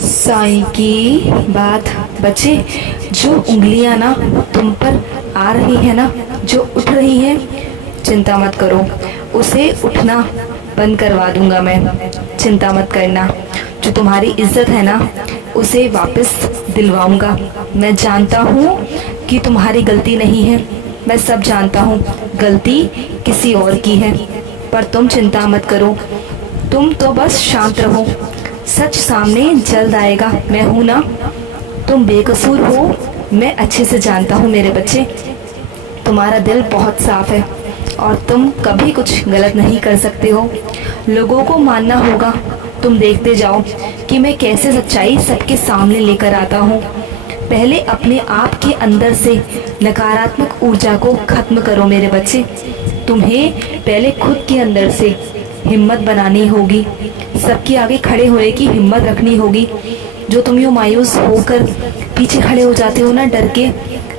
साईं की बात बच्चे, जो उंगलियां ना तुम पर आ रही है ना, जो उठ रही है, चिंता मत करो, उसे उठना बंद करवा दूंगा मैं। चिंता मत करना। जो तुम्हारी इज्जत है ना, उसे वापस दिलवाऊंगा। मैं जानता हूँ कि तुम्हारी गलती नहीं है, मैं सब जानता हूँ, गलती किसी और की है। पर तुम चिंता मत करो, तुम तो बस शांत रहो। सच सामने जल्द आएगा। मैं हूं ना, तुम बेकसूर हो, मैं अच्छे से जानता हूँ मेरे बच्चे। तुम्हारा दिल बहुत साफ है और तुम कभी कुछ गलत नहीं कर सकते हो। लोगों को मानना होगा। तुम देखते जाओ कि मैं कैसे सच्चाई सबके सामने लेकर आता हूँ। पहले अपने आप के अंदर से नकारात्मक ऊर्जा को खत्म करो मेरे बच्चे। तुम्हें पहले खुद के अंदर से हिम्मत बनानी होगी, सबके आगे खड़े होने की हिम्मत रखनी होगी। जो तुम यूँ मायूस होकर पीछे खड़े हो जाते हो ना डर के,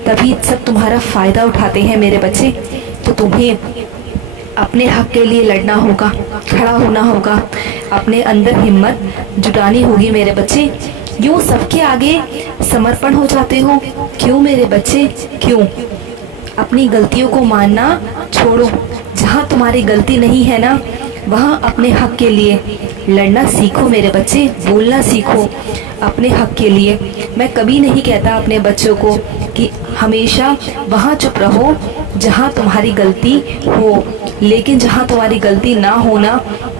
तभी सब तुम्हारा फायदा उठाते हैं मेरे बच्चे। तो तुम्हें अपने हक के लिए लड़ना होगा, खड़ा होना होगा, अपने अंदर हिम्मत जुटानी होगी मेरे बच्चे। यूँ सबके आगे समर्पण हो जाते हो क्यों मेरे बच्चे, क्यों? अपनी गलतियों को मानना छोड़ो। जहाँ तुम्हारी गलती नहीं है ना, वहाँ अपने हक के लिए लड़ना सीखो मेरे बच्चे, बोलना सीखो अपने हक के लिए। मैं कभी नहीं कहता अपने बच्चों को कि हमेशा वहाँ चुप रहो जहाँ तुम्हारी गलती हो, लेकिन जहाँ तुम्हारी गलती ना हो ना,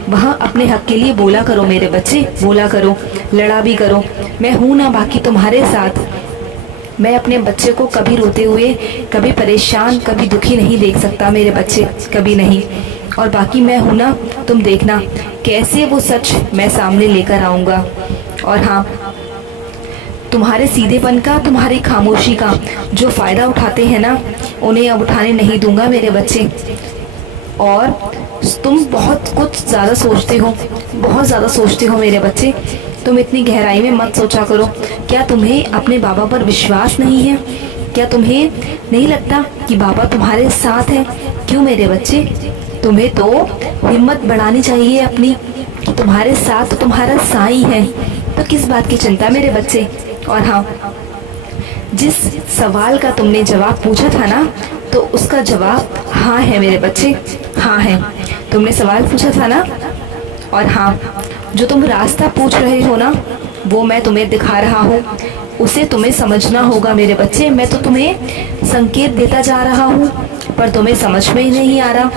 वहाँ अपने हक के लिए बोला करो मेरे बच्चे, बोला करो, लड़ा भी करो। मैं हूँ ना बाकी तुम्हारे साथ। मैं अपने बच्चे को कभी रोते हुए, कभी परेशान, कभी दुखी नहीं देख सकता मेरे बच्चे, कभी नहीं। और बाकी मैं हूं ना, तुम देखना कैसे वो सच मैं सामने लेकर आऊंगा। और हाँ, तुम्हारे सीधेपन का, तुम्हारी खामोशी का जो फायदा उठाते हैं ना, उन्हें अब उठाने नहीं दूंगा मेरे बच्चे। और तुम बहुत कुछ ज़्यादा सोचते हो, बहुत ज़्यादा सोचते हो मेरे बच्चे। तुम इतनी गहराई में मत सोचा करो। क्या तुम्हें अपने बाबा पर विश्वास नहीं है? क्या तुम्हें नहीं लगता कि बाबा तुम्हारे साथ है? क्यों मेरे बच्चे? तुम्हें तो हिम्मत बढ़ानी चाहिए अपनी कि तुम्हारे साथ तुम्हारा साईं है। तो किस बात की चिंता मेरे बच्चे? और हाँ, जिस सवाल का तुमने जवाब पूछा था ना, तो उसका जवाब हाँ है मेरे बच्चे, हाँ है। तुमने सवाल पूछा था ना, और हाँ, जो तुम रास्ता पूछ रहे हो ना, वो मैं तुम्हें दिखा रहा हूँ। उसे तुम्हें समझना होगा मेरे बच्चे। मैं तो तुम्हें संकेत देता जा रहा हूँ, पर तुम्हें समझ में ही नहीं आ रहा।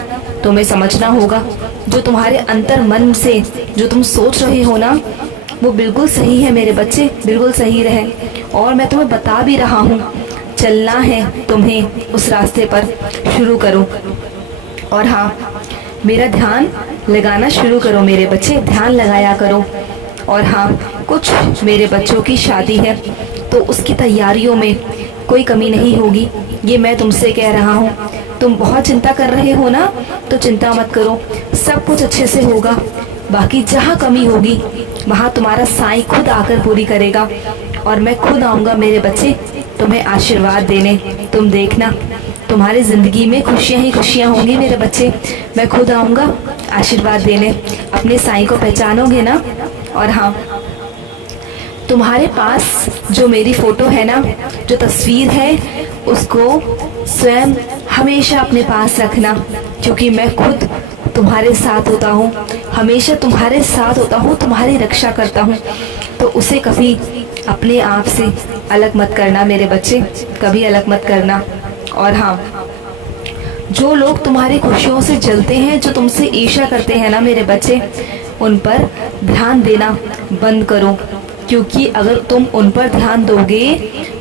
तुम्हें समझना होगा, जो तुम्हारे अंतर मन से जो तुम सोच रहे हो ना, वो बिल्कुल सही है मेरे बच्चे, बिल्कुल सही रहे। और मैं तुम्हें बता भी रहा हूँ, चलना है तुम्हें उस रास्ते पर, शुरू करो। और हाँ, मेरा ध्यान लगाना शुरू करो मेरे बच्चे, ध्यान लगाया करो। और हाँ, कुछ मेरे बच्चों की शादी है, तो उसकी तैयारियों में कोई कमी नहीं होगी, ये मैं तुमसे कह रहा हूँ। तुम बहुत चिंता कर रहे हो ना, तो चिंता मत करो, सब कुछ अच्छे से होगा। बाकी जहाँ कमी होगी, वहाँ तुम्हारा साईं खुद आकर पूरी करेगा। और मैं खुद आऊँगा मेरे बच्चे तुम्हें आशीर्वाद देने। तुम देखना, तुम्हारी ज़िंदगी में खुशियाँ ही खुशियाँ होंगी मेरे बच्चे। मैं खुद आऊँगा आशीर्वाद देने। अपने साईं को पहचानोगे ना? और हाँ, तुम्हारे पास जो मेरी फ़ोटो है ना, जो तस्वीर है, उसको स्वयं हमेशा अपने पास रखना, क्योंकि मैं खुद तुम्हारे साथ होता हूँ, हमेशा तुम्हारे साथ होता हूँ, तुम्हारी रक्षा करता हूँ। तो उसे कभी अपने आप से अलग मत करना मेरे बच्चे, कभी अलग मत करना। और हाँ, जो लोग तुम्हारी खुशियों से जलते हैं, जो तुमसे ईर्ष्या करते हैं ना मेरे बच्चे, उन पर ध्यान देना बंद करो। क्योंकि अगर तुम उन पर ध्यान दोगे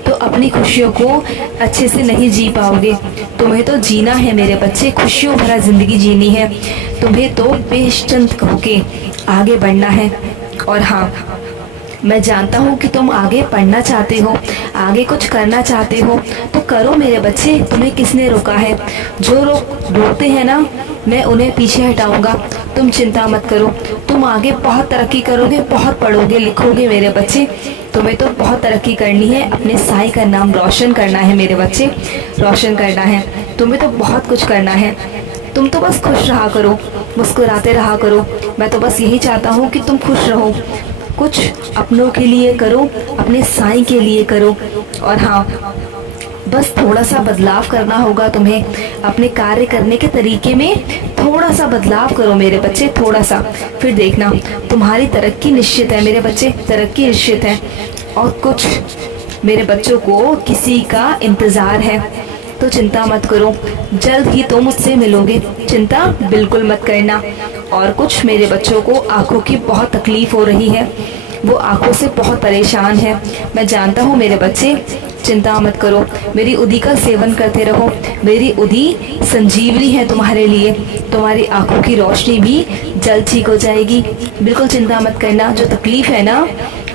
तो अपनी खुशियों को अच्छे से नहीं जी पाओगे। तुम्हें तो जीना है मेरे बच्चे, खुशियों भरा ज़िंदगी जीनी है। तुम्हें तो बेशर्त होके आगे बढ़ना है। और हाँ, मैं जानता हूँ कि तुम आगे पढ़ना चाहते हो, आगे कुछ करना चाहते हो, तो करो मेरे बच्चे। तुम्हें किसने रोका है? जो लोग रोकते हैं ना, मैं उन्हें पीछे हटाऊंगा। तुम चिंता मत करो, तुम आगे बहुत तरक्की करोगे, बहुत पढ़ोगे लिखोगे मेरे बच्चे। तुम्हें तो बहुत तरक्की करनी है, अपने साईं का नाम रोशन करना है मेरे बच्चे, रोशन करना है। तुम्हें तो बहुत कुछ करना है। तुम तो बस खुश रहा करो, मुस्कुराते रहा करो। मैं तो बस यही चाहता हूँ कि तुम खुश रहो। कुछ अपनों के लिए करो, अपने साईं के लिए करो। और हाँ, बस थोड़ा सा बदलाव करना होगा तुम्हें अपने कार्य करने के तरीके में। थोड़ा सा बदलाव करो मेरे बच्चे, थोड़ा सा, फिर देखना तुम्हारी तरक्की निश्चित है मेरे बच्चे, तरक्की निश्चित है। और कुछ मेरे बच्चों को किसी का इंतज़ार है, तो चिंता मत करो, जल्द ही तुम मुझसे मिलोगे, चिंता बिल्कुल मत करना। और कुछ मेरे बच्चों को आंखों की बहुत तकलीफ हो रही है, वो आंखों से बहुत परेशान है, मैं जानता हूँ मेरे बच्चे, चिंता मत करो, मेरी उदी का सेवन करते रहो। मेरी उदी संजीवनी है तुम्हारे लिए, तुम्हारी आंखों की रोशनी भी जल्द ठीक हो जाएगी। बिल्कुल चिंता मत करना, जो तकलीफ है ना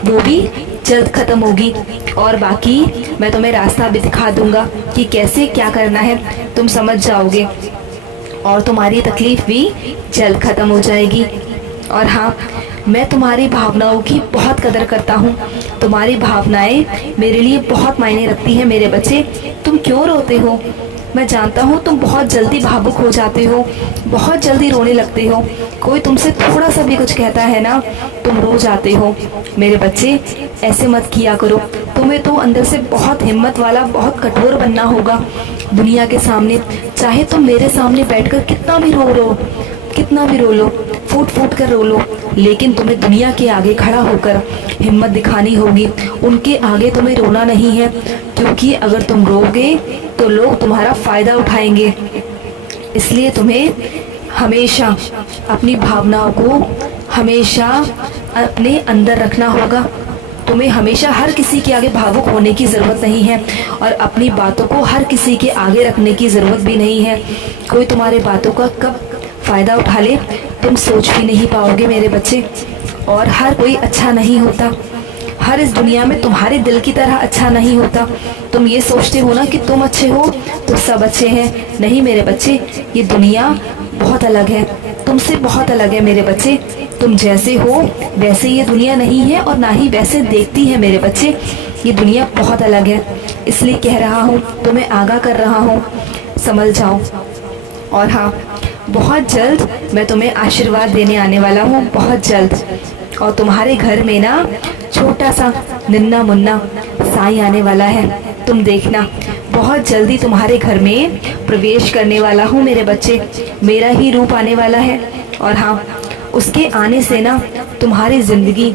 वो भी जल्द ख़त्म होगी। और बाकी मैं तुम्हें रास्ता भी दिखा दूंगा कि कैसे क्या करना है, तुम समझ जाओगे और तुम्हारी तकलीफ भी जल्द ख़त्म हो जाएगी। और हाँ, मैं तुम्हारी भावनाओं की बहुत कदर करता हूँ, तुम्हारी भावनाएं मेरे लिए बहुत मायने रखती हैं मेरे बच्चे। तुम क्यों रोते हो? मैं जानता हूँ तुम बहुत जल्दी भावुक हो जाते हो, बहुत जल्दी रोने लगते हो, कोई तुमसे थोड़ा सा भी कुछ कहता है ना तुम रो जाते हो। मेरे बच्चे ऐसे मत किया करो, तुम्हें तो अंदर से बहुत हिम्मत वाला, बहुत कठोर बनना होगा दुनिया के सामने। चाहे तुम मेरे सामने बैठकर कितना भी कितना भी रो लो, फूट फूट कर रो लो, लेकिन तुम्हें दुनिया के आगे खड़ा होकर हिम्मत दिखानी होगी। उनके आगे तुम्हें रोना नहीं है, क्योंकि अगर तुम रोगे तो लोग तुम्हारा फ़ायदा उठाएंगे। इसलिए तुम्हें हमेशा अपनी भावनाओं को हमेशा अपने अंदर रखना होगा। तुम्हें हमेशा हर किसी के आगे भावुक होने की ज़रूरत नहीं है, और अपनी बातों को हर किसी के आगे रखने की ज़रूरत भी नहीं है। कोई तुम्हारे बातों का कब फ़ायदा उठा ले तुम सोच भी नहीं पाओगे मेरे बच्चे। और हर कोई अच्छा नहीं होता, हर इस दुनिया में तुम्हारे दिल की तरह अच्छा नहीं होता। तुम ये सोचते हो ना कि तुम अच्छे हो तो सब अच्छे हैं, नहीं मेरे बच्चे, ये दुनिया बहुत अलग है, तुमसे बहुत अलग है मेरे बच्चे। तुम जैसे हो वैसे ये दुनिया नहीं है, और ना ही वैसे देखती है मेरे बच्चे, ये दुनिया बहुत अलग है। इसलिए कह रहा हूँ, तुम्हें आगाह कर रहा हूँ, समझ जाओ। और हाँ, बहुत जल्द मैं तुम्हें आशीर्वाद देने आने वाला हूँ, बहुत जल्द। और तुम्हारे घर में ना छोटा सा नन्ना मुन्ना साईं आने वाला है, तुम देखना, बहुत जल्दी तुम्हारे घर में प्रवेश करने वाला हूँ मेरे बच्चे, मेरा ही रूप आने वाला है। और हाँ, उसके आने से ना तुम्हारी ज़िंदगी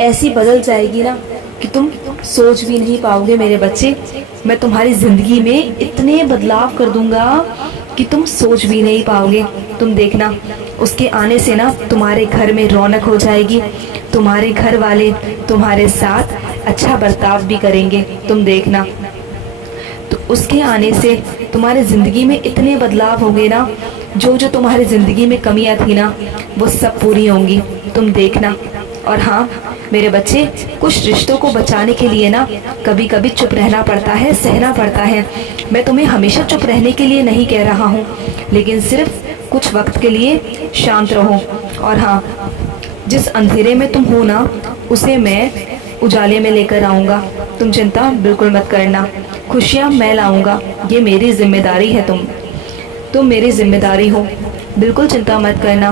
ऐसी बदल जाएगी ना कि तुम सोच भी नहीं पाओगे मेरे बच्चे। मैं तुम्हारी ज़िंदगी में इतने बदलाव कर दूंगा कि तुम सोच भी नहीं पाओगे। तुम देखना, उसके आने से ना तुम्हारे घर में रौनक हो जाएगी, तुम्हारे घर वाले तुम्हारे साथ अच्छा बर्ताव भी करेंगे, तुम देखना। तो उसके आने से तुम्हारे ज़िंदगी में इतने बदलाव होंगे ना, जो जो तुम्हारी ज़िंदगी में कमियां थी ना वो सब पूरी होंगी, तुम देखना। और हाँ मेरे बच्चे, कुछ रिश्तों को बचाने के लिए ना कभी कभी चुप रहना पड़ता है, सहना पड़ता है। मैं तुम्हें हमेशा चुप रहने के लिए नहीं कह रहा हूँ, लेकिन सिर्फ कुछ वक्त के लिए शांत रहो। और हाँ, जिस अंधेरे में तुम हो ना उसे मैं उजाले में लेकर आऊँगा, तुम चिंता बिल्कुल मत करना। खुशियाँ मैं लाऊँगा, ये मेरी जिम्मेदारी है, तुम मेरी जिम्मेदारी हो, बिल्कुल चिंता मत करना।